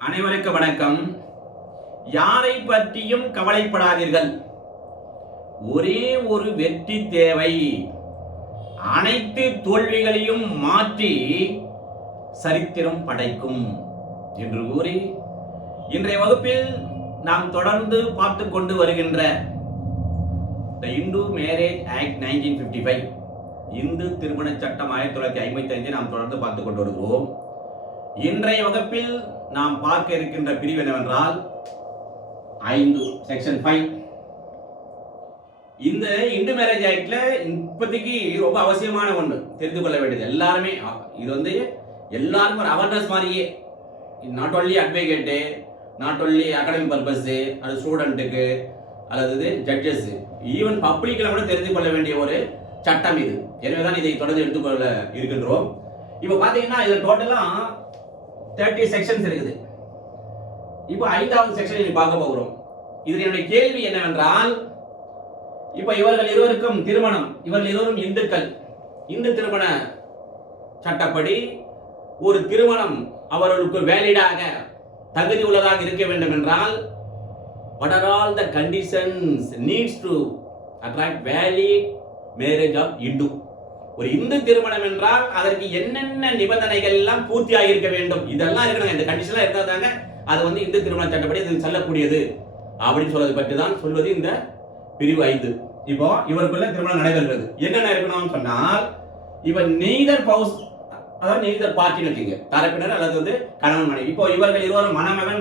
அனைவருக்கும் வணக்கம். யாரை பற்றியும் கவலைப்படாதீர்கள். ஒரே ஒரு வெற்றி தேவை. அனைத்து தோல்விகளையும் மாற்றி சரித்திரம் படைக்கும் என்று கூறி இன்றைய வகுப்பில் நாம் தொடர்ந்து பார்த்து கொண்டு வருகின்ற இந்து மேரேஜ் ஆக்ட் 1955 இந்து திருமண சட்டம் 1955 நாம் தொடர்ந்து பார்த்து கொண்டு வருகிறோம். இன்றைய வகுப்பில் நாம் பார்க்க இருக்கின்ற பிரிவு என்னவென்றால் 5 செக்ஷன் 5. இந்த இந்து மேரேஜ் ஆக்ட்ல இப்போதைக்கு ரொம்ப அவசியமான ஒன்று தெரிந்து கொள்ள வேண்டியது. எல்லாருமே இது எல்லாரும் ஒரு அவேர்னஸ் மாதிரியே, not only advocate, not only academic purpose, அது ஸ்டூடெண்ட்டுக்கு அல்லது ஜட்ஜஸ், ஈவன் பப்ளிக்ல கூட தெரிந்து கொள்ள வேண்டிய ஒரு சட்டம் இது. எனவேதான் இதை தொடர்ந்து எடுத்துக்கொள்ள இருக்கின்றோம். இப்போ பார்த்தீங்கன்னா இதுல டோட்டலா 30 செக்ஷன்ஸ் இருக்குது. இப்போ 5வது செக்ஷன் பார்க்க போகிறோம். இதில் என்னுடைய கேள்வி என்னவென்றால், இப்போ இவர்கள் இருவருக்கும் திருமணம், இவர்கள் இருவரும் இந்துக்கள். இந்து திருமண சட்டப்படி ஒரு திருமணம் அவர்களுக்கு வேலிடாக தகுதி உள்ளதாக இருக்க வேண்டும் என்றால், what are all the conditions needs to attract valid marriage of Hindu? ஒரு இந்து திருமணம் என்றால் அதற்கு என்னென்ன நிபந்தனைகள் எல்லாம் பூர்த்தியாக இருக்க வேண்டும், இதெல்லாம் இருக்கணும். இந்த கண்டிஷன்லாம் இருந்தாதாங்க அது இந்து திருமண சட்டப்படி இது செல்லக்கூடியது அப்படின்னு சொல்றது பற்றி தான் சொல்வது இந்த பிரிவு 5. இப்போ இவருக்குள்ள திருமணம் நடைபெறுகிறது. என்னென்ன இருக்கணும்னு சொன்னால், இவர் நெய்தர் பவுஸ், அதாவது நெய்தர் பார்ட்டின்னு வச்சுங்க, தரப்பினர் அல்லது கணவன் மனைவி. இப்போ இவர்கள் இருவரும் மணமகன்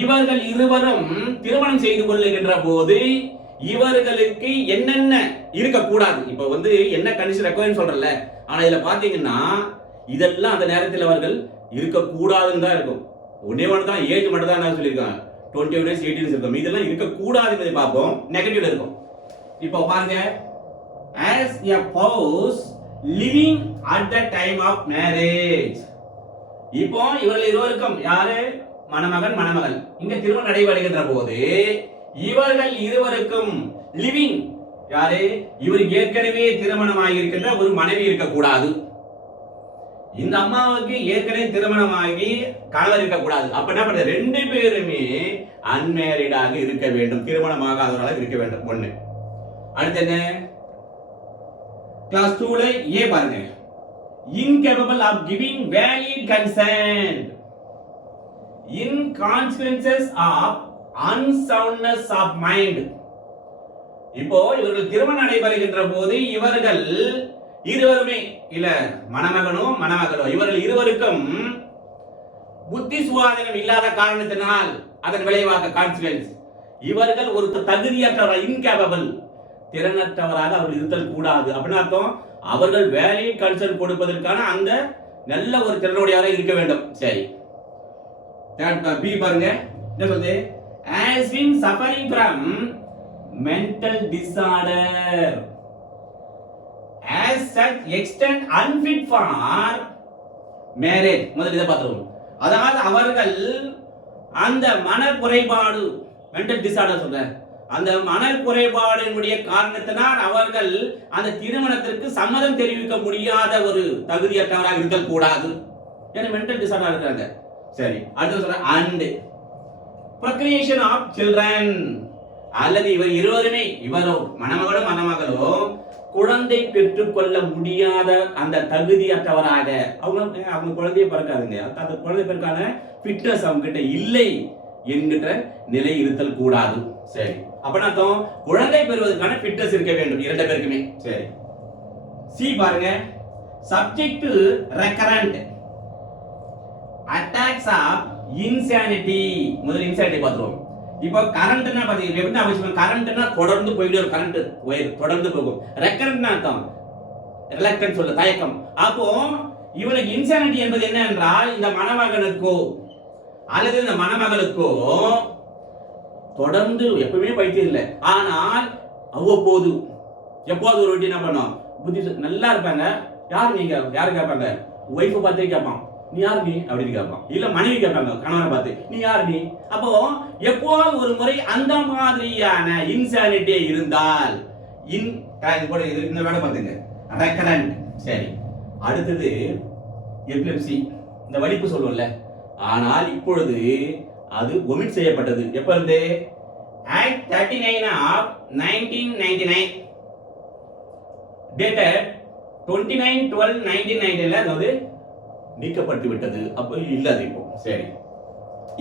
இவர்கள் இருவரும் திருமணம் செய்து கொள்ளுகின்ற போது இவர்களுக்கு என்னென்ன இருக்கக்கூடாது, இப்போ என்ன கண்டிஷன் ரெக்வயர்மென்ட் சொல்றல, ஆனா இதுல பாத்தீங்கன்னா இதெல்லாம் அந்த நேரத்தில் அவர்கள் இருக்கக்கூடாதுன்னு தான் இருக்கும். ஒன்னே ஒன்று தான் ஏஜ் மட்டும் தான் சொல்லியிருக்காங்க, 21 இயர்ஸ் 18 இயர்ஸ் இருக்கும். இதெல்லாம் இருக்கக்கூடாது என்பதை பார்ப்போம். நெகட்டிவ்ல இருக்கும். இப்போ பாருங்க, as a spouse living at the time of marriage. இப்போ இவர்கள் இருவருக்கும் யாரு, மணமகன் இங்க திருமணம் நடைபெறுகின்ற போது இவர்கள் இருவருக்கும் லிவிங் யாரு, இவருக்கு ஏற்கனவே திருமணமாகி இருக்கின்ற ஒரு மனைவி இருக்கக்கூடாது. இந்த அம்மாவுக்கு ஏற்கனவே திருமணமாகி கணவர் இருக்கக்கூடாது. அப்ப என்ன பண்றது, 2 பேருமே அன்மேரிடாக இருக்க வேண்டும், திருமணமாகாதவர்களாக இருக்க வேண்டும். ஒண்ணு. அடுத்து என்ன, கிளாஸ் 2ல ஏ பாருங்க, incapable of giving valid consent in consequences of unsoundness of mind. இப்போ இவர்கள் திருமணம் நடைபெறுகின்ற போது இவர்கள் இருவருமே இல்ல மணமகனோ இவர்கள் இருவருக்கும் புத்தி சுவாதீனம் இல்லாத காரணத்தினால் அதன் விளைவாக கான்சிக்வென்ஸ், இவர்கள் ஒரு தகுதியற்றவர்கள், இன்கேபபிள், திறனற்றவராக அவர்கள் இருத்தல் கூடாது. அப்படின்னு அர்த்தம், அவர்கள் வேலையை கன்சல்ட் கொடுப்பதற்கான அந்த நல்ல ஒரு திறனுடையவராக இருக்க வேண்டும். சரி, பி பாருங்க என்ன சொல்லுது, has been suffering from mental disorder as such extent unfit for marriage. முதல்ல இதை பார்த்துருவோம். அதாவது அவர்கள் அந்த மன குறைபாடு, மென்டல் டிசார்டர் சொல்ற அந்த மன குறைபாடினுடைய காரணத்தினால் அவர்கள் அந்த திருமணத்திற்கு சம்மதம் தெரிவிக்க முடியாத ஒரு தகுதியற்றவராக இருக்கக்கூடாது. ஏன்னா மென்டல் டிசார்டர் இருக்காங்க. சரி, அடுத்து சொல்ற அண்ட் procreation of children, அல்லது இவர் இருவருமே, இவரோ மணமகளோ குழந்தை பெற்றுக்கொள்ள முடியாத அந்த தகுதியற்றவராக, அவங்க குழந்தையை பிறக்காதுங்க, அந்த குழந்தை பெருக்கான ஃபிட்னஸ் அவங்க கிட்ட இல்லை என்கிற நிலை இருத்தல் கூடாது. சரி, அப்ப அர்த்தம் குழந்தை பெறுவதற்கான ஃபிட்னஸ் இருக்க வேண்டும் 2 பேருக்குமே. சரி, சி பாருங்க, subject to recurrent attacks of insanity. முதல்ல insanity பாத்துறோம். இப்போ கரண்ட்னா பாத்தீங்க, எப்படி அவசியம், கரண்ட்னா தொடர்ந்து போயிட்டே இருக்கும், கரண்ட் ஒயர் தொடர்ந்து போகும். ரெக்கரண்ட்னா அர்த்தம் ரிலக்டன்ஸ் சொல்ல, தயக்கம். அப்போ இவனுக்கு இன்சானிட்டி என்பது என்ன என்றால், இந்த மணமகனுக்கோ அல்லது இந்த மணமகளுக்கோ தொடர்ந்து எப்பவுமே பைத்தியம் இல்லை, ஆனால் அவ்வப்போது எப்போது ஒரு வாட்டி என்ன பண்ணோம், புத்தி நல்லா இருப்பாங்க, யார் நீங்க யாரு கேட்பாங்க, ஒய்ஃபை பார்த்தே கேட்பான், நீ யார் நீ அப்படின்னு கேட்பான். இல்ல மனைவி கேட்பாங்க கணவனை பார்த்து, நீ யார் நீ. அப்போ எப்போது ஒரு முறை அந்த மாதிரியான இன்சானிட்டி இருந்தால் இந்த வேலை பார்த்துங்க ரெக்கரண்ட். சரி, அடுத்தது எபிலெப்சி, இந்த வலிப்பு சொல்லுவோம்ல. ஆனால் இப்பொழுது அது ஒமிட் செய்யப்பட்டது. எப்ப இருந்து? ஆக்ட் 39 ஆஃப் 1999 டேட்டட் 29/12/1999 அதாவது நீக்கப்பட்டு விட்டது. அப்போ இல்ல அது இப்போ. சரி,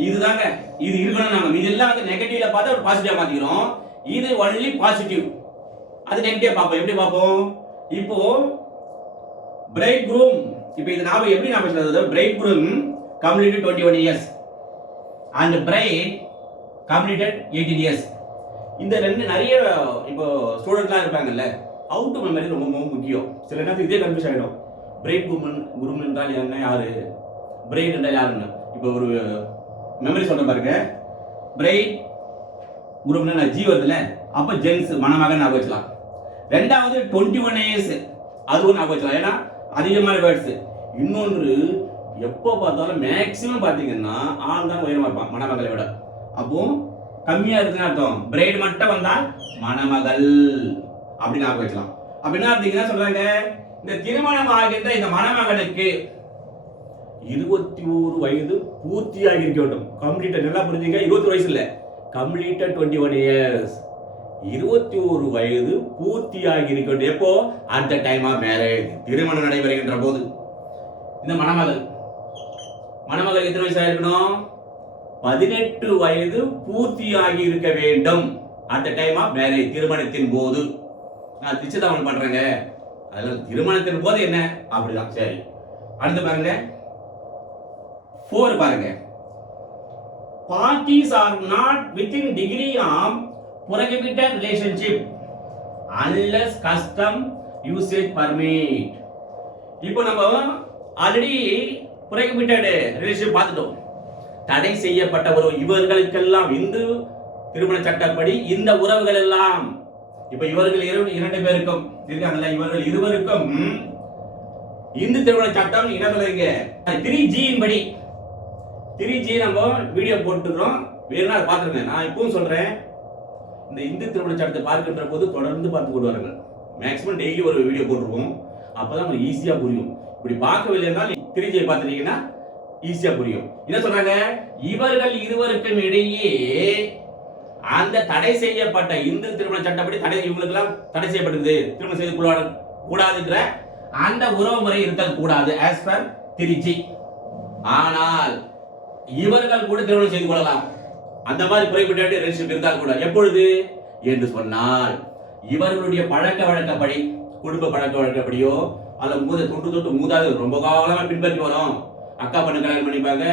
இதுதாங்க இது இருக்கணும். நாம இதெல்லாம் வந்து நெகட்டிவ்ல பார்த்தா ஒரு பாசிட்டிவா மாத்திக்கிறோம். இது ஒன்லி பாசிட்டிவ், அது நெகட்டிவ் பார்ப்போம். எப்படி பார்ப்போம்? இப்போ பிரைட் க்ரூம், இப்போ இது நாம எப்படி நாம சொல்றது? Bright groom completed 21 years and bride completed 18 years. இந்த ரெண்டு நிறைய இப்போ ஸ்டூடெண்ட்லாம் இருப்பாங்கல்ல, அவுட் மெமரி ரொம்ப முக்கியம். சில நேரத்துக்கு இதே கன்ஃபியூஸ் ஆகிடும். பிரைட் குரூம் என்றால் என்ன, யாரு, பிரைட் என்றால் யாருன்னு. இப்போ ஒரு மெமரி சொல்ற பாருங்க. பிரைட் குரூம்னா ஜி வருதுல்ல, அப்போ ஜென்ஸ் மணமகன் ஞாபகம் வச்சலாம். ரெண்டாவது 21 இயர்ஸ், அதுவும் ஞாபகம் வச்சலாம், ஏன்னா அதிகமான வேர்ட்ஸ். இன்னொன்று எப்போ பார்த்தாலும் மேக்சிமம் பார்த்தீங்கன்னா ஆண் தான் உயரமா இருப்பான் மணமகளை விட. அப்போ கம்மியா இருக்குன்னு அர்த்தம். பிரைட் மட்டும் வந்தால் மணமகள் அப்படின்னு ஞாபகம் வச்சலாம். அப்படின்னா என்ன சொல்றாங்க? இந்த திருமணம் ஆகின்ற இந்த மணமகனுக்கு 21 வயது பூர்த்தியாகி இருக்க வேண்டும். கம்ப்ளீட்டட், நல்லா புரிஞ்சுங்க. 21 வயசு இல்ல, கம்ப்ளீட்டட் 21 இயர்ஸ். 21 வயது பூர்த்தியாகி இருக்க வேண்டும். எப்போ? At the time of marriage, திருமணம் நடைபெறுகின்ற போது. இந்த மணமகள் எத்தனை வயசா இருக்கணும்? 18 வயது பூர்த்தியாகி இருக்க வேண்டும். At the time of marriage, திருமணத்தின் போது. நான் நிச்சயதார்த்தம் பண்றேங்க, அதனால திருமணத்தின் போது என்ன அப்படிதான். சரி, அடுத்து பாருங்க 4 பாருங்க. Parties are not within degree of prohibited relationship unless custom usage permit. இப்போ நம்ம ஆல்ரெடி prohibited relationship பார்த்துட்டோம். தடை செய்யப்பட்ட உறவு இவர்களுக்கெல்லாம் இந்து திருமண சட்டப்படி இந்த உறவுகள் எல்லாம். இப்ப இவர்கள் 2 பேருக்கும் இருக்காங்கல்ல, இவர்கள் இருவருக்கும் இந்து திருமண சட்டம் என்ன சொல்றீங்க? 3G படி 3G நம்ம வீடியோ போட்டுக்கிறோம், வேணா பார்த்துருங்க. நான் இப்பவும் சொல்றேன், இந்த இந்து திருமண சட்டத்தை பார்க்கின்ற போது தொடர்ந்து பார்த்து கொண்டு வாருங்கள். மேக்ஸிமம் டெய்லி ஒரு வீடியோ போட்டுருவோம், அப்பதான் உங்களுக்கு ஈஸியா புரியும். இப்படி பார்க்கவில்லை என்றால் 3G பார்த்துட்டீங்கன்னா ஈஸியா புரியும். என்ன சொல்றாங்க? இவர்கள் இருவருக்கும் இடையே அந்த தடை செய்யப்பட்ட இந்து திருமண சட்டப்படி இவங்களுக்கு எல்லாம் தடை செய்யப்பட்டது, திருமணம் செய்து கூடாதுன்ற அந்த உறவு முறை இருத்தல் கூடாது as per 3G. ஆனால் இவர்கள் கூட திருமணம் செய்து கொள்ளலாம். அந்த மாதிரி prohibited relationship இருந்தால் கூட. எப்பொழுது என்று சொன்னால் இவர்களுடைய பழக்க வழக்கப்படி, குடும்ப பழக்க வழக்கப்படியோ அல்ல தொட்டு மூதாது ரொம்ப காலமா பின்பற்றி வரும். அக்கா பொண்ணு கல்யாணம் பண்ணிப்பாங்க,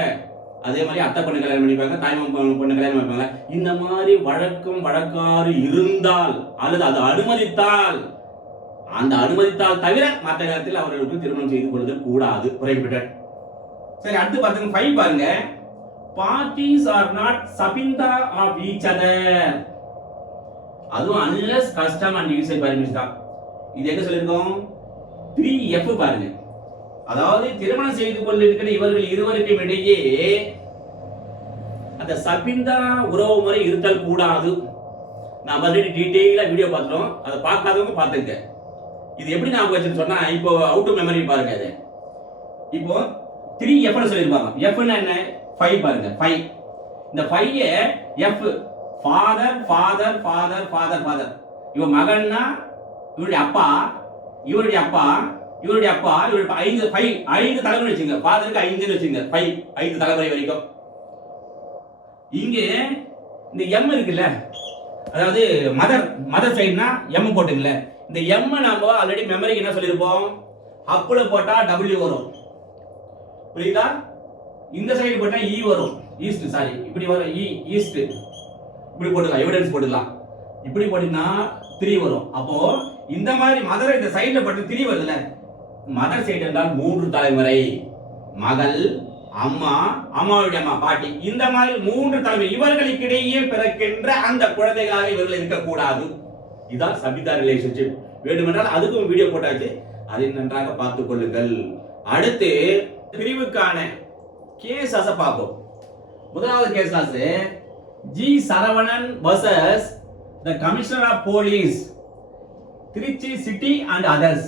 அதே மாதிரி அத்தை பொண்ணு கல்யாணம் பண்ணிப்பாங்க, தாய்மாமன் பொண்ணு கல்யாணம் பண்ணிப்பாங்க. இந்த மாதிரி வழக்கம் வழக்காறு இருந்தால் அல்லது அது அனுமதித்தால், அந்த அனுமதித்தால் தவிர மற்ற நேரத்தில் அவர்களுக்கு திருமணம் செய்து கொள்ளுதல் கூடாது, prohibited. சரி, அடுத்து பாருங்க 5 பாருங்க. Parties are not sabinda of each other. அதுவும் unless custom and usage permits தான். இது எங்க சொல்லிருக்கோம்? 3F பாருங்க. அதாவது திருமணம் செய்து கொண்டிருக்கிற இவர்கள் இருவருக்கும் இடையே அந்த சபிந்தா உறவு முறை இருத்தல் கூடாது. நான் ஆல்ரெடி டீடைலா வீடியோ பார்த்தோம், அதை பார்க்காதவங்க பார்த்துங்க. இது எப்படி ஞாபகம் வச்சுன்னு சொன்னா, இப்போ அவுட் ஆஃப் மெமரி பாருங்க. அது இப்போ 3F சொல்லிருப்பாங்க. F என்ன? 5 பாருங்க. 5 இந்த 5 F father father father father father. இவன் மகன்னா இவருடைய அப்பா, இவருடைய அப்பா, இவருடைய அப்பா, இவருடைய 5 தலைமுறை வச்சுங்க. ஃபாதருக்கு 5 வச்சுங்க. 5 தலைமுறை வரைக்கும். இங்க இந்த M இருக்குல்ல, அதாவது மதர் சைடுனா M போட்டுங்கல. இந்த M நம்ம ஆல்ரெடி மெமரிக்கு என்ன சொல்லிருப்போம்? அப்புல போட்டா W வரும், புரியுதா? இந்த சைடு போட்டா E வரும், ஈஸ்ட். சாரி, இப்படி வரும் E ஈஸ்ட். இப்படி போட்டுக்கலாம், எவிடன்ஸ் போட்டுக்கலாம். இப்படி போட்டீங்கன்னா 3 வரும். அப்போ இந்த மாதிரி மதர் இந்த சைடுல போட்டு 3 வருதுல, மதர் சைடு என்றால் 3 தலைமுறை. மகள், அம்மா, அம்மாவுடைய அம்மா, பாட்டி, இந்த மாதிரி 3 தலைமுறை இவர்களுக்கிடையே பிறக்கின்ற அந்த குழந்தைகளாக இவர்கள் இருக்கக்கூடாது. இதுதான் சபிதா ரிலேஷன்ஷிப். வேண்டுமென்றால் அதுக்கும் வீடியோ போட்டாச்சு, அதை நன்றாக பார்த்துக் கொள்ளுங்கள். அடுத்து பிரிவுக்கான கேஸ் ஆசை பார்ப்போம். முதலாவது கேஸ் ஆசை G. Saravanan versus the Commissioner of Police, Trichy City and others.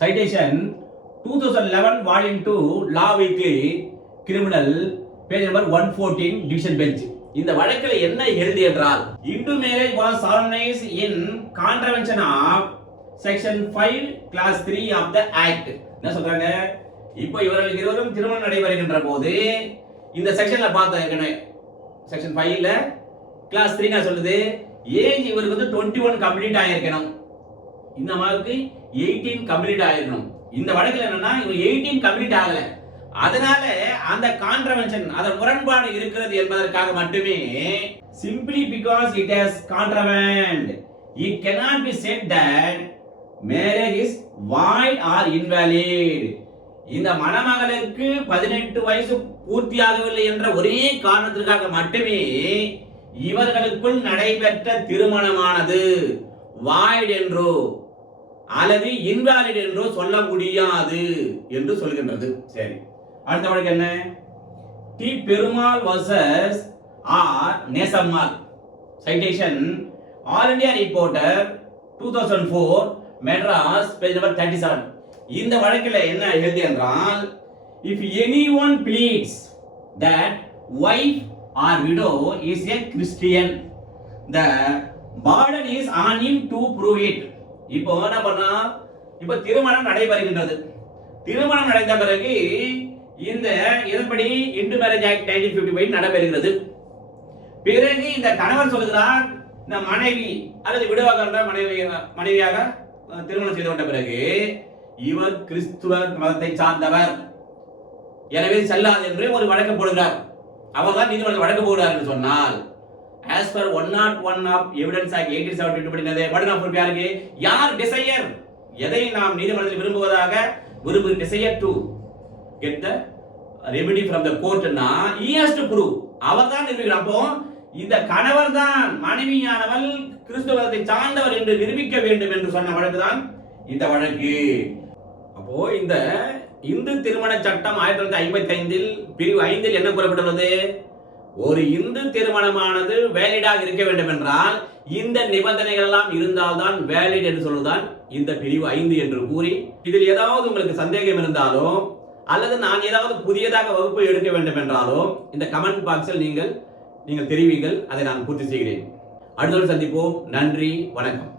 Citation 2011 volume 2 law weekly criminal page number 114 division bench. இந்த வழக்கில் என்ன எழுதி என்றால், Hindu marriage was solemnised in contravention of section 5 clause 3 of the act. என்ன சொல்றாங்க, இப்போ இவர்கள் இருவரும் திருமணம் நடைபெறுகின்ற போது இந்த செக்ஷன்ல பார்த்த ஏற்கனவே செக்ஷன் 5ல கிளாஸ் 3 என்ன சொல்லுது, ஏஜ் இவருக்கு வந்து 21 கம்ப்ளீட் ஆயிருக்கணும், இந்த மாதிரி 18 கம்ப்ளீட் ஆயிருக்கணும். இந்த வழக்கில் என்னன்னா இவங்க 18 கம்ப்ளீட் ஆகல, அதனால அந்த கான்ட்ரவென்ஷன் அதன் முரண்பாடு இருக்கிறது என்பதற்காக மட்டுமே simply because it has contravened it cannot be said that marriage is void or invalid. இந்த மணமகளுக்கு 18 வயசு பூர்த்தியாகவில்லை என்ற ஒரே காரணத்திற்காக மட்டுமே இவர்களுக்குள் நடைபெற்ற திருமணமானது void என்றோ அல்லது invalid என்றோ சொல்ல முடியாது என்று சொல்கின்றது. சரி, அடுத்த வழக்கு என்ன, T Perumal versus R Nesammal. Citation all India reporter 2004 Madras page number 37. இந்த வழக்கில் என்ன எழுதி என்றால், if anyone pleads that wife or widow is a Christian, the burden is on him to prove it. இப்போ என்ன பண்ணா, இப்போ திருமணம் நடைபெறுகின்றது. திருமணம் நடந்த பிறகு இந்த இதன்படி இந்து மேரேஜ் ஆக்ட் 1955 நடைபெறுகிறது. பிறகு இந்த கணவன் சொல்கிறார், இந்த மனைவி அல்லது விடுவாக இருந்தால் மனைவியாக திருமணம் செய்து கொண்ட பிறகு இவர் கிறிஸ்துவ மதத்தை சார்ந்தவர், எனவே செல்லாது என்று ஒரு வழக்கு போடுகிறார். அவர் தான் நீதிமன்றத்தில் வழக்கு போடுகிறார் என்று சொன்னால், as per 101 of evidence act 1872 படினதே burden of proof யாருக்கு, யார் desire எதை நாம் நீதிமன்றத்தில் விரும்புவதாக desire to get the remedy from the court னா he has to prove, அவர் தான் நிரூபிக்கணும். அப்போ இந்த கணவர் தான் மனைவியானவள் கிறிஸ்துவ மதத்தை சார்ந்தவர் என்று நிரூபிக்க வேண்டும் என்று சொன்ன வழக்கு தான் இந்த வழக்கு. அப்போ இந்த இந்து திருமண சட்டம் 1955 பிரிவு 5 என்ன கூறப்பட்டுள்ளது, ஒரு இந்து திருமணமானது வேலிடாக இருக்க வேண்டும் என்றால் இந்த நிபந்தனைகள் எல்லாம் இருந்தால்தான் வேலிட் என்று சொல்வதுதான் இந்த பிரிவு 5 என்று கூறி, இதில் ஏதாவது உங்களுக்கு சந்தேகம் இருந்தாலோ அல்லது நான் ஏதாவது புதியதாக வகுப்பு எடுக்க வேண்டும் என்றாலோ இந்த கமெண்ட் பாக்ஸில் நீங்கள் தெரிவிங்கள், அதை நான் பூர்த்தி செய்கிறேன். அடுத்த சந்திப்போம். நன்றி, வணக்கம்.